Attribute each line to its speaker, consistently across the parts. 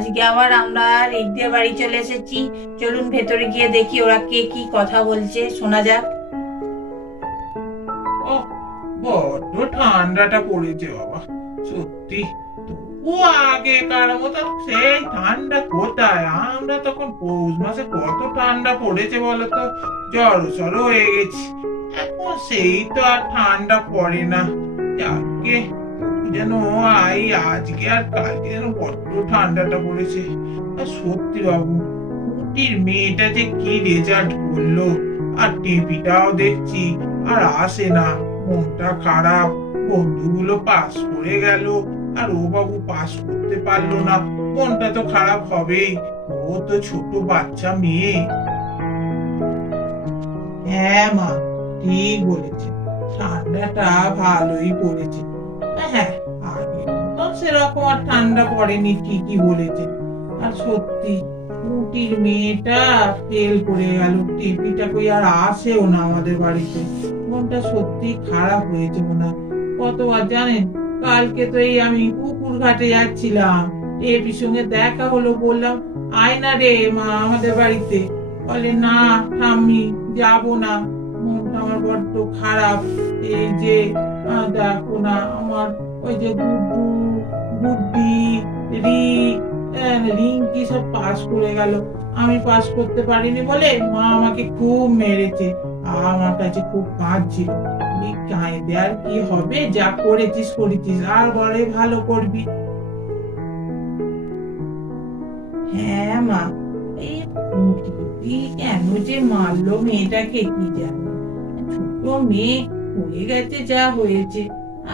Speaker 1: আজকে আবার আমরা রেড্ডির বাড়ি চলে এসেছি। চলুন ভেতরে গিয়ে দেখি ওরা কে কি কথা বলছে। শোনা যাক।
Speaker 2: বড্ড ঠান্ডাটা পড়েছে বাবা। সত্যি ও মতো সেই ঠান্ডা কোথায়? আমরা তখন পৌষ মাসে কত ঠান্ডা পড়েছে বলতো জ্বর সর হয়ে গেছি। এখন সেই তো আর ঠান্ডা পড়ে না। যাকে যেন আই আজকে আর কালকে যেন বড্ড ঠান্ডাটা পড়েছে। সত্যি বাবু, কুটির মেয়েটা যে কি রেজাল্ট করল। আর টিভিটাও দেখছি, আর আসে না, মনটা খারাপ। বন্ধুগুলো পাস করে গেল, আর ও বাবু পাস করতে পারল না, মনটা তো খারাপ হবেই। ও তো ছোট বাচ্চা মেয়ে। হ্যাঁ মা, ঠিক বলেছে। ঠান্ডাটা ভালোই পড়েছে। হ্যাঁ সেরকম আর ঠান্ডা পড়েনি, ঠিকই বলেছে। আর সত্যি, কুটির মেয়েটা ফেল করে গেল। টিভিটা কই আর আসেও না আমাদের বাড়িতে। মনটা সত্যি খারাপ হয়েছে মনে কতবার জানেন, কালকে তো এই আমি পুকুর ঘাটে যাচ্ছিলাম। এপির সঙ্গে দেখা হলো, বললাম, আয় না রে মা, আমাদের বাড়িতে। বলে, না ঠাম্মি, যাব না। মনটা আমার বড্ড খারাপ। এই যে দেখো না, আমার ওই যে গুড্ডু গুড্ডি রিক আহ, রিঙ্কি সব পাস করে গেল। আমি পাস করতে পারিনি বলে মা আমাকে খুব মেরেছে আমার কাছে খুব কাঁদছিল। কাঁদে আর কি হবে যা করেছিস করেছিস আর বলে ভালো করবি।
Speaker 1: হ্যাঁ মা এই কেন যে মারলো মেয়েটাকে কি জানে। ছোট মেয়ে হয়ে গেছে যা হয়েছে।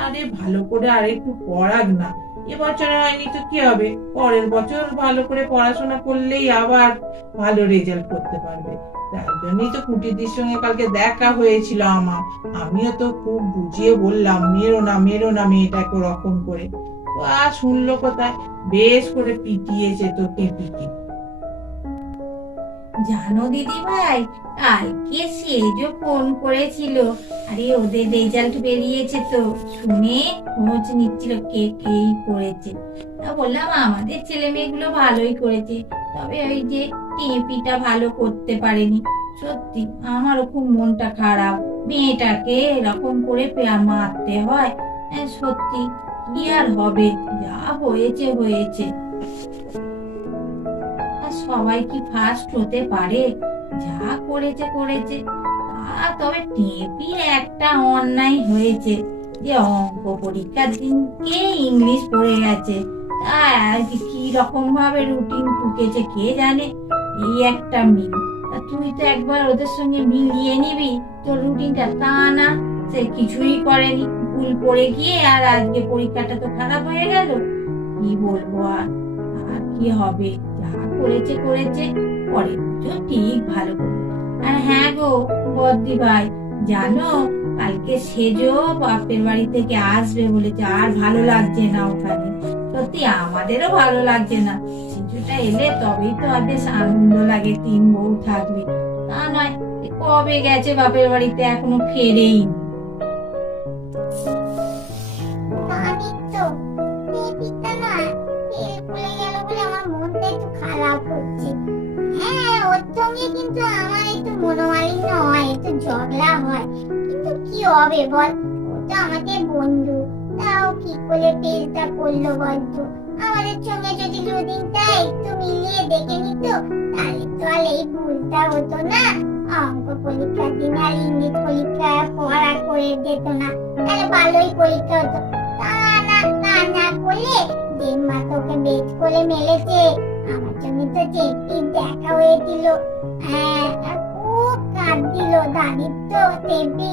Speaker 1: আরে ভালো করে আর একটু পড়াক না। এবছরে হয়নি তো কি হবে? পরের বছর ভালো করে পড়াশোনা করলেই আবার ভালো রেজাল্ট করতে পারবে। তার জন্যই তো কুটিদির সঙ্গে কালকে দেখা হয়েছিল আমার। আমিও তো খুব বুঝিয়ে বললাম, মেরো না মেরো না মেয়েটাকে ওরকম করে। আর শুনলো কোথায়? বেশ করে পিটিয়েছে তো টেপিকে
Speaker 3: জানো দিদি ভাই কালকে সেজও ফোন করেছিল। আরে ওদের রেজাল্ট বেরিয়েছে তো। শুনে খোঁজ নিচ্ছিল কে কেই করেছে। তা বললাম আমাদের ছেলে মেয়েগুলো ভালোই করেছে তবে ওই যে টেপিটা ভালো করতে পারেনি। সত্যি আমারও খুব মনটা খারাপ। মেয়েটাকে এরকম করে মারতে হয় হ্যাঁ, সত্যি কি আর হবে? যা হয়েছে হয়েছে। সবাই কি ফার্স্ট হতে পারে? যা করেছে করেছে। তা তবে টেপির একটা অন্যায় হয়েছে। যে অঙ্ক পরীক্ষার দিনকে ইংলিশ পড়ে গেছে। তা কি রকম ভাবে রুটিন টুকেছে কে জানে? এই একটা মিল। তা তুই তো একবার ওদের সঙ্গে মিলিয়ে নিবি। তোর রুটিনটা তা না, সে কিছুই করেনি। ভুল পড়ে গিয়ে আর আজকে পরীক্ষাটা তো খারাপ হয়ে গেল। কি বলব আর? আর কি হবে? করেছে করেছে ঠিক ভালো আর হ্যাঁ গো বদ্দি ভাই, জানো, কালকে সেজো বাপের বাড়ি থেকে আসবে বলেছে, আর ভালো লাগছে না ওখানে। সত্যি আমাদেরও ভালো লাগছে না। সেজোটা এলে তবেই তো আর বেশ আনন্দ লাগে, তিন বউ থাকবে। তা নয় কবে গেছে বাপের বাড়িতে এখনও ফেরেই
Speaker 4: করে তেলটা করল বলতো আমাদের সঙ্গে যদি রুটিনটা একটু মিলিয়ে দেখে নিত, তাহলে তো আর এই ভুলটা হতো না। অঙ্ক পরীক্ষার আর ইংলিশ পরীক্ষা পড়া করে যেত না। তাহলে ভালোই পরীক্ষা হতো। তা না না করলে তোকে করে মেলেছে। আমার জন্য তো দেখা হয়েছিল। হ্যাঁ খুব কাঁদছিল। দাদির তো টেপি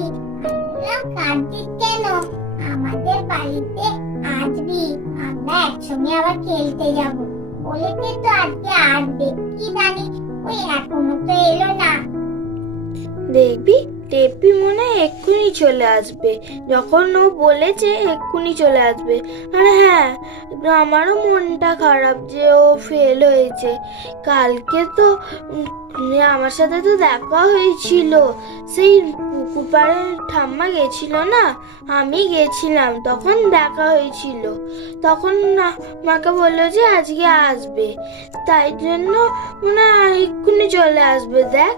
Speaker 4: কেন? আমাদের বাড়িতে আসবি আমরা একসঙ্গে আবার খেলতে যাব। বলেছে তো আজকে আসবে। কি জানি, ওই এখনও তো এলো না।
Speaker 5: দেখবি? টেপি মনে এক্ষুনি চলে আসবে। যখন ও বলেছে এক্ষুনি চলে আসবে। আর হ্যাঁ আমারও মনটা খারাপ যে ও ফেল হয়েছে। কালকে তো আমার সাথে তো দেখা হয়েছিল। সেই পুকুর পাড়ে ঠাম্মা গেছিল না? আমি গেছিলাম, তখন দেখা হয়েছিল। তখন আমাকে বলল যে আজকে আসবে। তাই জন্য মনে হয় এক্ষুনি চলে আসবে, দেখ।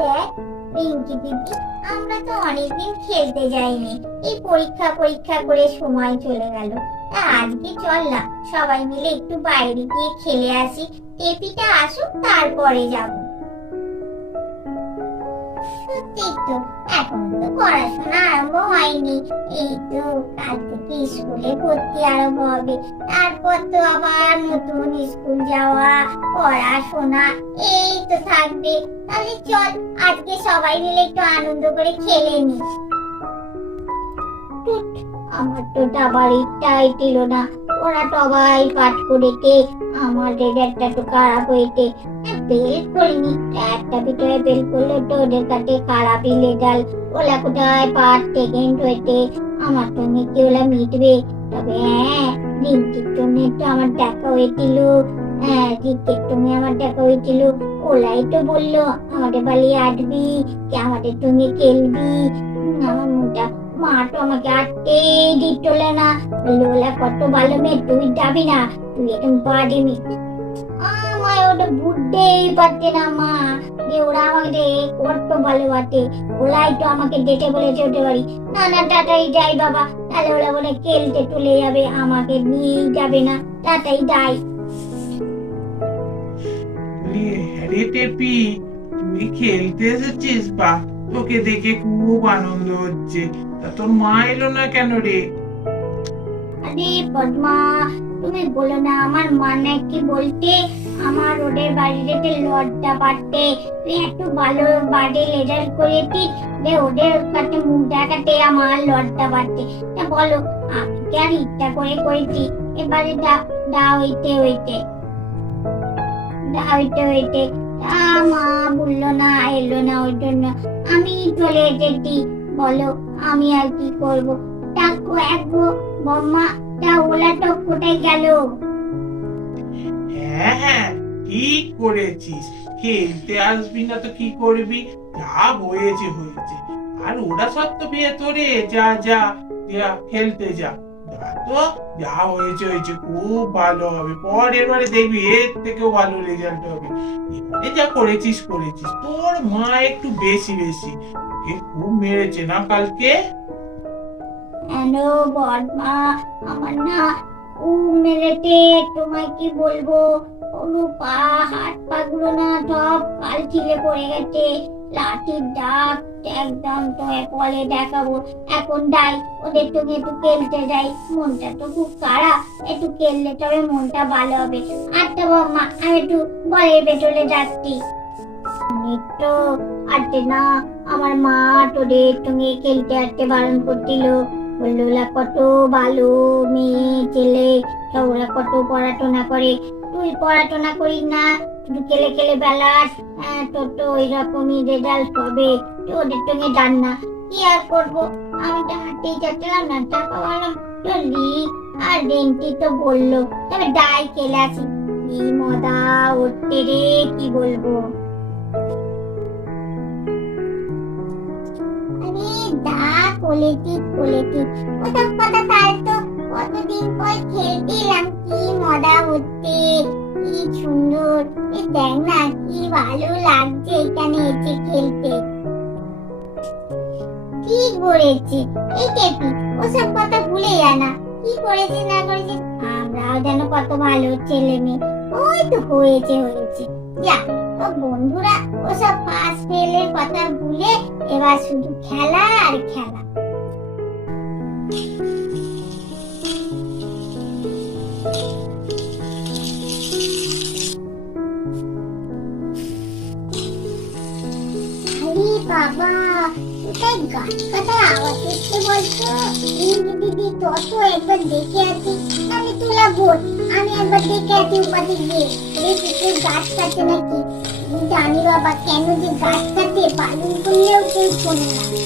Speaker 6: দেখ রিঙ্কি দিদি, আমরা তো অনেকদিন খেলতে যাইনি। এই পরীক্ষা পরীক্ষা করে সময় চলে গেল। তা আজকে চল না, সবাই মিলে একটু বাইরে গিয়ে খেলে আসি। টেপিটা আসুক, তারপরে যাব। এখন তো পড়াশোনা আরম্ভ হয়নি। এই তো কাল থেকে স্কুলে ভর্তি আরম্ভ হবে। তারপর তো আবার নতুন স্কুল যাওয়া, পড়াশোনা, এই তো থাকবে। তাহলে চল, আজকে সবাই মিলে একটু আনন্দ করে খেলে নি। আমার তো বাড়ির টাইট এলো না। ওরা সবাই পাঠ করেছে আমার রেজাল্টটা একটু খারাপ হয়েছে বেল করিনি, একটা ভিতরে বেল করলে তো ওদের কাছে, খারাপই রেজাল্ট ওলা কোথায় পাঠ সেকেন্ড হয়েছে আমার তো নিচে ওলা মিটবে। তবে হ্যাঁ রিঙ্কির জন্য তো আমার দেখা হয়েছিল হ্যাঁ রিঙ্কির সঙ্গে আমার দেখা হয়েছিল ওলাই তো বলল, আমাদের বাড়ি আসবি, কি আমাদের সঙ্গে খেলবি? আমার মনটা মা তো আমাকে আটতেই দিতলে না। ওলা কত ভালো মেয়ে তুই যাবি না। তুই এখন পারবি আমায় ওটা বুঝতেই পারছে না মা যে ওরা আমাকে কত ভালোবাসে। ওলাই তো আমাকে ডেটে বলেছে ওঠে বাড়ি। না না টাটাই যাই বাবা। তাহলে ওরা বলে খেলতে চলে যাবে আমাকে নিয়েই যাবে না। টাটাই যাই।
Speaker 2: বলি, "হ্যাঁ রে টেপি তুই খেলতে এসেছিস বা? তোকে দেখে খুব আনন্দ হচ্ছে। তা তোর মা এলো না কেন রে?
Speaker 6: আরে পদ্মা তুমি বলো না, আমার মানে কি বলতে? আমার ওদের বাড়িতে লজ্জা তুই একটু ভালো বাড়ি যে ওদের কাছে মুখ দেখাতে আমার লজ্জা পাচ্ছে। তা বলো, আমি কি আর ইচ্ছা করে করেছি? এবারে যা যা হইতে হইতে, যা হইতে হইতে। মা বলল, না, এলো না ওই জন্য। আমি চলে বলো, আমি আর কি করব? একগো বম্মা, তা ওলা তো গেল?
Speaker 2: হ্যাঁ হ্যাঁ করেছিস? খেলতে আসবি না তো কি করবি? যা হয়েছে হয়েছে। আর ওরা সব তো বিয়ে তোরে যা যা, খেলতে যা। তো যা হয়েছে হয়েছে খুব ভালো হবে। পরের বারে দেখবি, এর থেকেও ভালো রেজাল্ট হবে। এবারে যা করেছিস করেছিস। তোর মা একটু বেশি বেশি। ওকে খুব মেরেছে না কালকে?
Speaker 6: হ্যালো বদমা আমার না উ মেরেতে তোমায় কি বলব? ওরু পা, হাত, পা গুলো না সব কাল ছিলে পড়ে গেছে। লাঠির ডাক একদম তো পরে দেখাবো। এখন যাই, ওদের সঙ্গে একটু খেলতে যাই। মনটা তো খুব খারাপ। একটু খেললে তবে মনটা ভালো হবে। আচ্ছা বাবা আমি একটু বলের ভেতরে যাচ্ছি। তো আটে না, আমার মা তোদের সঙ্গে খেলতে আসতে বারণ করছিল। বলল, ওরা কত ভালো মেয়ে, ছেলে। সব ওরা কত পড়াশোনা করে। তুই পড়াশোনা করিস না, শুধু খেলে খেলে বেলাস। তোর তো ওই রকমই রেজাল্ট হবে। তুই ওদের সঙ্গে যান না। কি আর করব? আমি তো হাঁটেই যাচ্ছিলাম না বললাম আর রেন্টি তো বলল, তবে ডাই খেলে মজা উঠতে রে, কি বলব? আরে দা কোলেটি কোলেটি কথা তার তো, কতদিন পর খেলতে কি মজা কি সুন্দর। দেখ না, কি ভালো লাগছে এখানে এসে খেলতে। ঠিক বলেছি এই টেপি ওসব কথা ভুলে জানা কি করেছিস, না করেছিস? আমরাও যেন কত ভালো ছেলে মেয়ে। ওই তো হয়েছে হয়েছে। যা, তো বন্ধুরা, ওসব পাস ফেলের কথা ভুলে এবার শুধু খেলা আর খেলা। একবার দেখে আসি আমি তোলা বোন আমি একবার কেউ গাছ কাটে নাকি জানি বাবা, কেন যে গাছ
Speaker 4: বালুন করলেও কেউ শোনে না?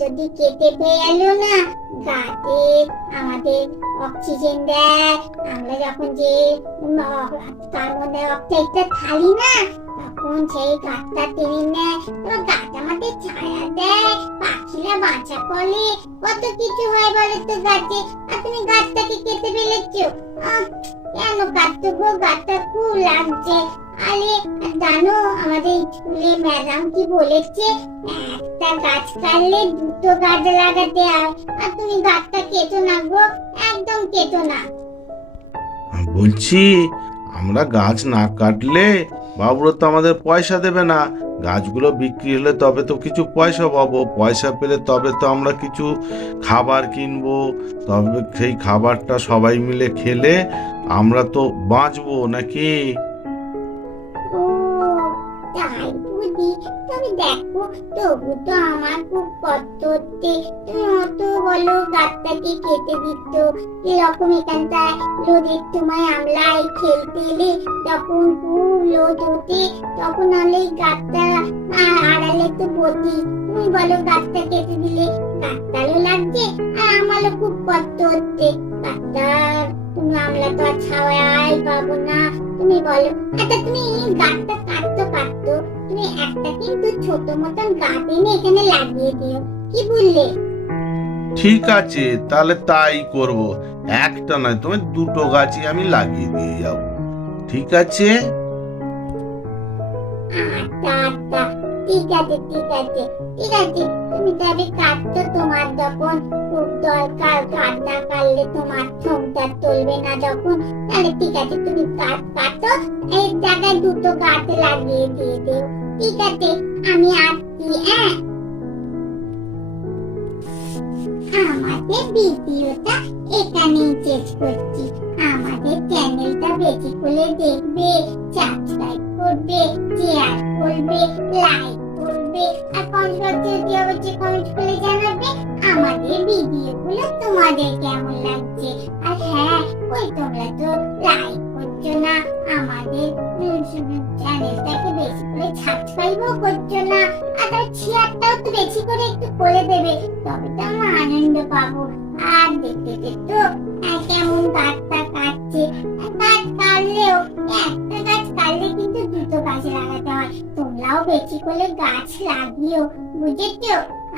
Speaker 4: যদি কেটে ফেলো না গাছে আমাদের অক্সিজেন দেয়। আমরা যখন যে কার্বন ডাই অক্সাইডটা ছাড়ি না, তখন সেই গাছটা টেনে নেয়। এবার গাছ আমাদের ছায়া দেয়। পাখিরা বাঁচা করে কত কিছু হয় বলে তো গাছে। আর তুমি গাছটাকে কেটে ফেলেছো? কেন কাটতো গো? গাছটা খুব লাগছে। আর জানো, আমাদের স্কুলে ম্যাডাম কি বলেছে? একটা গাছ কাটলে দুটো গাছ লাগাতে হয়। আর তুমি গাছটা কেটো না গো, একদম কেটো না।
Speaker 7: বলছি, আমরা গাছ না কাটলে বাবুরা তো আমাদের পয়সা দেবে না। গাছগুলো বিক্রি হলে তবে তো কিছু পয়সা পাবো। পয়সা পেলে তবে তো আমরা কিছু খাবার কিনবো। তবে সেই খাবারটা সবাই মিলে খেলে আমরা তো বাঁচবো নাকি?
Speaker 4: তবু তো আমার খুব কষ্ট হচ্ছে তুমি অত বলো গাছটাকে কেটে দিত? এরকম এখানটায় রোদের এই খেলতে এলে তখন খুব রোদ হতে তখন আমরা গাছটা আড়ালে তো বসি তুমি বলো গাছটা কেটে দিলে গাছটারও লাগছে আর আমারও খুব কষ্ট হচ্ছে গাছটার তুমি আমরা তো আর ছাওয়াই পাবো না। তুমি বলো আচ্ছা তুমি গাছটা কাটতো কাটতো তুমি একটা কিন্তু ছোট মতন গাছ এনে এখানে লাগিয়ে দিও। কি বললে?
Speaker 7: ঠিক আছে তাহলে তাই করব। একটা নয় তোমার দুটো গাছই আমি লাগিয়ে দিয়ে যাব। ঠিক আছে?
Speaker 4: আচ্ছা আচ্ছা। ঠিক আছে ঠিক আছে ঠিক আছে। তুমি তবে কাটতো তোমার যখন খুব দরকার কাঠ না কাটলে তোমার সংসার চলবে না যখন। তাহলে ঠিক আছে, তুমি কাঠ কাটো, এই জায়গায় দুটো গাছ লাগিয়ে দিয়ে দিও। ঠিক আছে, আমি আসছি হ্যাঁ? আমাদের ভিডিওটা এখানেই শেষ করছি। আমাদের চ্যানেলটা বেশি করে দেখবে করছ না? আর তার শেয়ারটাও তো বেশি করে একটু করে দেবে। তবে তো আমরা আনন্দ পাবো। আর দেখতে দেখতে কেমন গাছটা কাটছে। গাছ কাটলেও, একটা গাছ কাটলে কিন্তু দুটো গাছ লাগাতে হয়। তোমরাও বেশি করে গাছ লাগিও, বুঝেছ?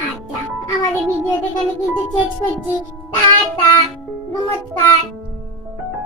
Speaker 4: আচ্ছা আমাদের ভিডিওটা এখানে কিন্তু শেষ করছি। টাটা, নমস্কার।